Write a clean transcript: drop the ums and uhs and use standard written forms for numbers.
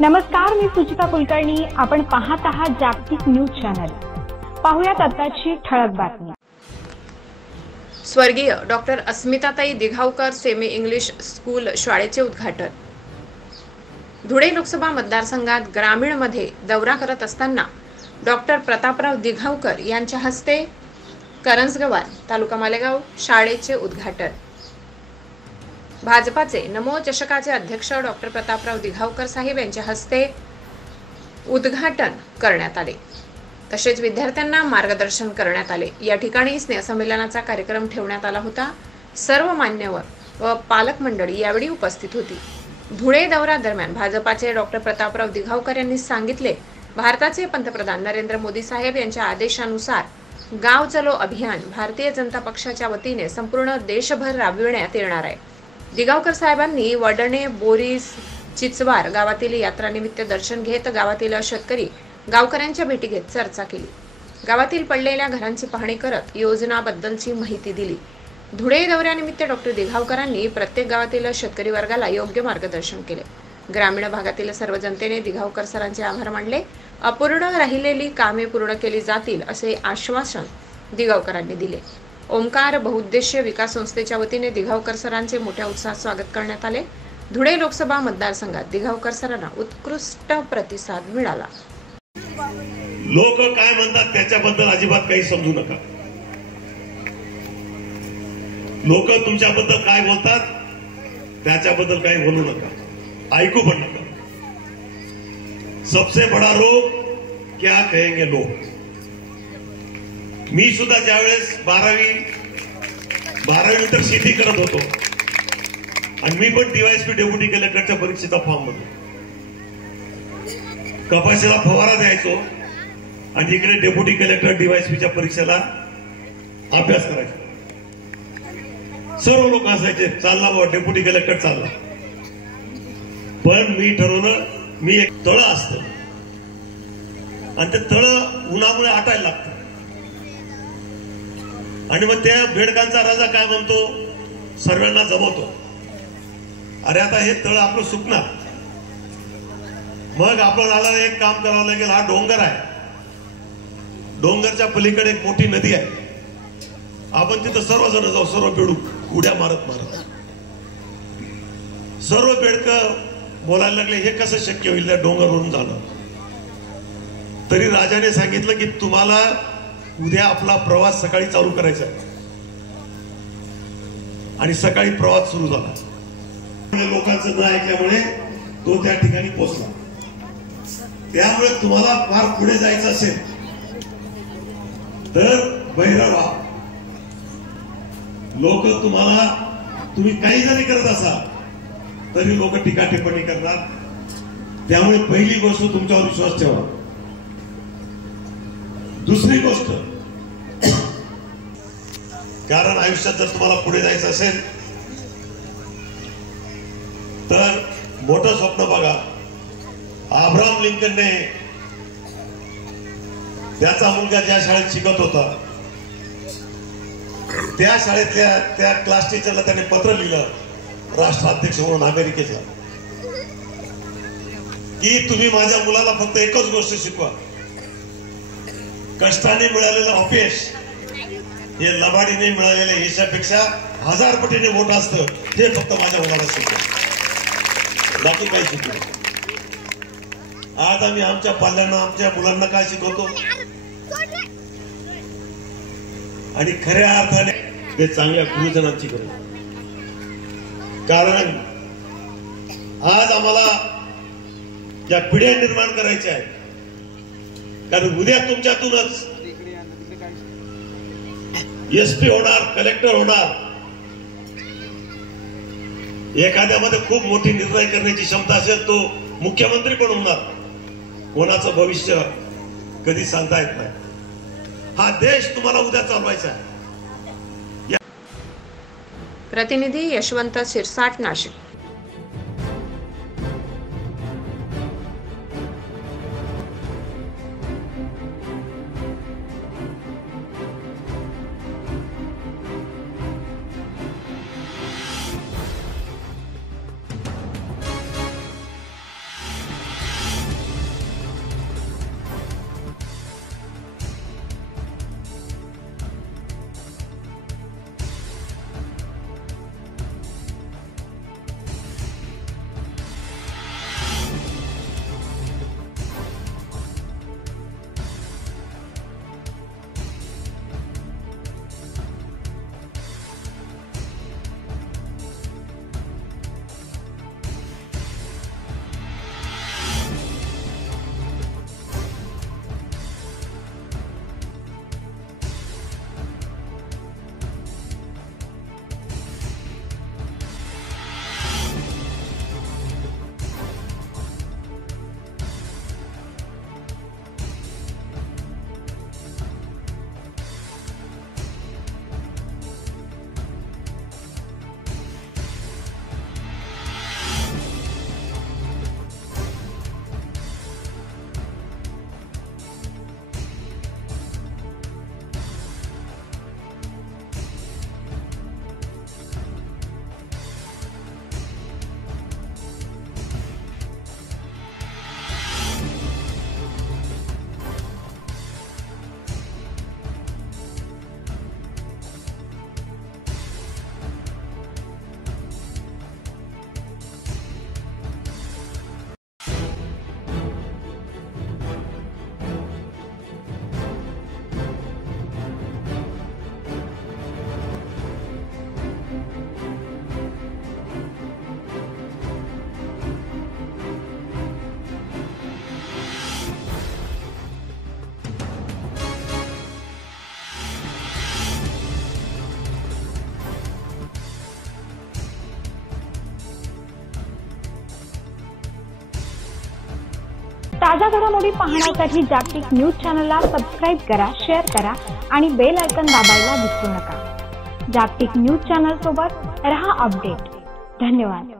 नमस्कार, मी सुचिता कुलकर्णी. आपण पाहत आहात जागतिक न्यूज चॅनल. पाहुयात आताची ठळक बातमी. स्वर्गीय doctor Asmitatai Dighavkar semi English school शाळेचे उद्घाटन. धुळे लोकसभा मतदारसंघात ग्रामीणमध्ये दौरा करत असताना डॉक्टर प्रतापराव दिघावकर यांच्या हस्ते करंजगवार तालुका मालेगाव शाळेचे उद्घाटन. भाजपाचे नमो चषकाचे अध्यक्ष डॉक्टर प्रतापराव दिघावकर साहेब यांच्या हस्ते उद्घाटन करण्यात आले. तसेच विद्यार्थ्यांना मार्गदर्शन करण्यात आले. या ठिकाणी स्नेहसंमेलनाचा कार्यक्रम ठेवण्यात आला होता. सर्व मान्यवर व पालक मंडळी यावेळी उपस्थित होती. धुळे दौरा दरम्यान भाजपाचे डॉक्टर प्रतापराव दिघावकर यांनी सांगितले, भारताचे पंतप्रधान नरेंद्र मोदी साहेब यांच्या आदेशानुसार गाव चलो अभियान भारतीय जनता पक्षाच्या वतीने संपूर्ण देशभर राबविण्यात येणार आहे. दिघावकर साहेबांनी वडणे, बोरीस, चिचवार गावातील यात्रानिमित्त दर्शन घेत गावातील शेतकरी गावकऱ्यांच्या भेटी घेत चर्चा केली. गावातील पडलेल्या घरांची पाहणी करत योजनाबद्दलची माहिती दिली. धुळे दौऱ्यानिमित्त डॉक्टर दिघावकरांनी प्रत्येक गावातील शेतकरी वर्गाला योग्य मार्गदर्शन केले. ग्रामीण भागातील सर्व जनतेने दिघावकर सरांचे आभार मानले. अपूर्ण राहिलेली कामे पूर्ण केली जातील असे आश्वासन दिघावकरांनी दिले. ओमकार बहुउद्देशीय विकास संस्थेच्या वतीने दिघावकर सरांचे मोठ्या उत्साहात स्वागत करण्यात आले. धुळे लोकसभा मतदारसंघात दिघावकर सरांना उत्कृष्ट प्रतिसाद मिळाला. लोक काय म्हणतात त्याच्याबद्दल अजिबात काही समजू नका. लोक तुमच्याबद्दल काय बोलतात त्याच्याबद्दल काही बोलू नका, ऐकू पण नका. सबसे बड़ा रोग क्या कहेंगे लोग. मी सुद्धा ज्यावेळेस 12वी नंतर शेती करत होतो आणि मी पण डीवायएसपी डेप्युटी कलेक्टरच्या परीक्षेचा फॉर्म भरलो. कपाशीला फवारा द्यायचो आणि इकडे डेप्युटी कलेक्टर डीवायएसपीच्या परीक्षेला अभ्यास करायचो. सर्व लोक असायचे, चालला बाबा डेप्युटी कलेक्टर चालला. पण मी ठरवलं, मी एक तळ असतं आणि ते तळ उन्हामुळे आटायला लागतं. आणि मग त्या बेडकांचा राजा काय म्हणतो, सर्वांना जमवतो, अरे आता हे तळ आपलं सुकणार. मग आपल्याला एक काम करावं लागेल. हा डोंगर आहे, डोंगरच्या पलीकडे एक मोठी नदी आहे. आपण तिथं सर्वजण जाऊ, सर्व बेडूक उड्या मारत मारत. सर्व बेडक बोलायला लागले, हे कसं शक्य होईल त्या डोंगरवरून जाणं. तरी राजाने सांगितलं की तुम्हाला उद्या आपला प्रवास सकाळी चालू करायचा आहे. आणि सकाळी प्रवास सुरू झाला. लोकांचं न ऐकल्यामुळे तो त्या ठिकाणी पोहोचला. त्यामुळे तुम्हाला फार पुढे जायचं असेल तर बहिरं व्हा. लोक तुम्ही काही जरी करत असाल तरी लोक टीका टिप्पणी करणार. त्यामुळे पहिली गोष्ट तुमच्यावर विश्वास ठेवा. दुसरी गोष्ट, कारण आयुष्यात जर तुम्हाला पुढे जायचं असेल तर मोठं स्वप्न बघा. अब्राहम लिंकनने त्याचा मुलगा ज्या शाळेत शिकत होता त्या शाळेतल्या त्या क्लास टीचरला त्याने पत्र लिहिलं, राष्ट्राध्यक्ष म्हणून अमेरिकेचा, की तुम्ही माझ्या मुलाला फक्त एकच गोष्ट शिकवा, कष्टाने मिळालेलं अपयश हे लबाडीने मिळालेल्या यशापेक्षा 1000 पटीने मोठं असतं, हे फक्त माझ्या मुलाला शिकवा, बाकी काही शिकवा. आज आम्ही आमच्या पाल्यांना, आमच्या मुलांना काय शिकवतो आणि खऱ्या अर्थाने ते चांगल्या गुरुजनांची गरज. कारण आज आम्हाला या पिढ्या निर्माण करायच्या आहेत. कारण उद्या तुमच्यातूनच एसपी होणार, कलेक्टर होणार, एखाद्यामध्ये खूप मोठी निर्णय करण्याची क्षमता असेल तो मुख्यमंत्री पण होणार. कोणाचं भविष्य कधी सांगता येत नाही. हा देश तुम्हाला उद्या चालवायचा आहे. प्रतिनिधी यशवंत शिरसाट, नाशिक. ताज्या घडामोडी पाहण्यासाठी जागतिक न्यूज चॅनलला सबस्क्राईब करा, शेअर करा आणि बेल आयकॉन दाबायला विसरू नका. जागतिक न्यूज चॅनल सोबत रहा अपडेट. धन्यवाद.